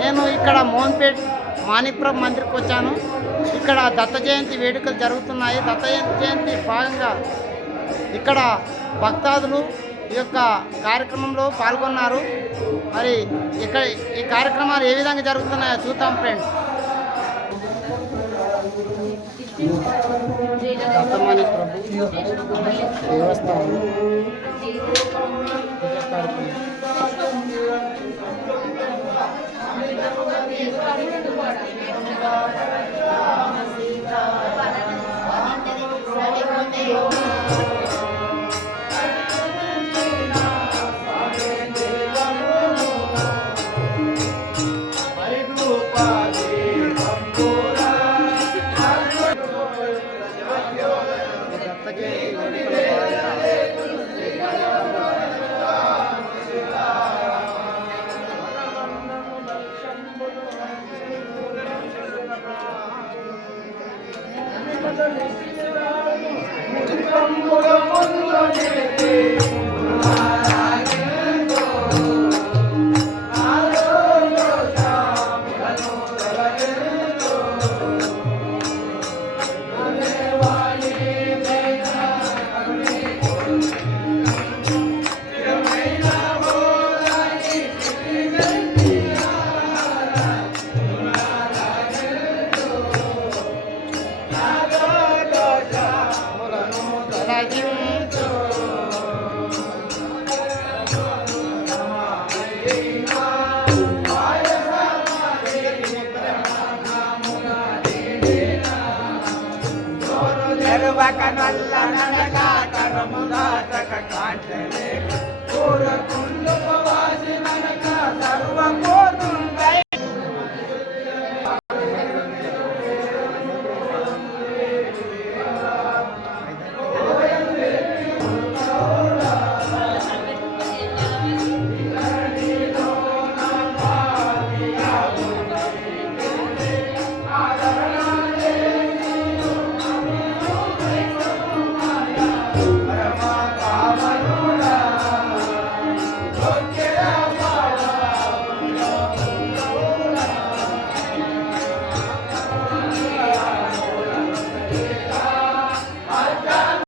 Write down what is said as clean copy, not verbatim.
నేను ఇక్కడ మోహన్పేట్ మాణిక్పురం మందిర్కి వచ్చాను. ఇక్కడ దత్త జయంతి వేడుకలు జరుగుతున్నాయి. దత్త జయంతి భాగంగా ఇక్కడ భక్తాదులు ఈ యొక్క కార్యక్రమంలో పాల్గొన్నారు. మరి ఇక్కడ ఈ కార్యక్రమాలు ఏ విధంగా జరుగుతున్నాయో చూద్దాం ఫ్రెండ్స్. దత్తమణి ప్రభు దేవస్థానం కనల్ల నడక కరముదాటక కాంచలే